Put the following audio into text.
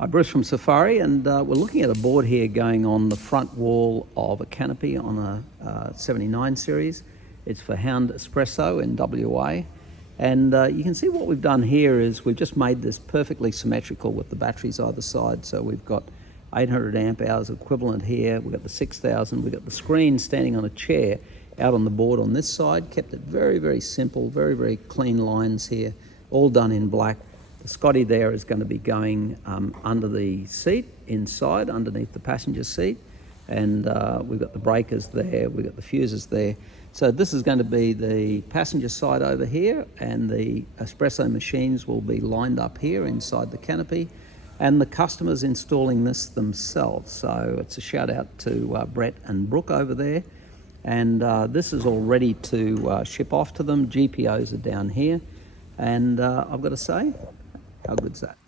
Hi, Bruce from Safiery, and we're looking at a board here going on the front wall of a canopy on a 79 series. It's for Hound Espresso in WA, and you can see what we've done here is we've just made this perfectly symmetrical with the batteries either side. So we've got 800 amp hours equivalent here, we've got the 6000, we've got the screen standing on a chair out on the board on this side. Kept it very, very simple, very, very clean lines here, all done in black. The Scotty there is going to be going under the seat, inside, underneath the passenger seat. And we've got the breakers there, we've got the fuses there. So this is going to be the passenger side over here, and the espresso machines will be lined up here inside the canopy. And the customers installing this themselves. So it's a shout out to Brett and Brook over there. And this is all ready to ship off to them. GPOs are down here. And I've got to say, how good's that?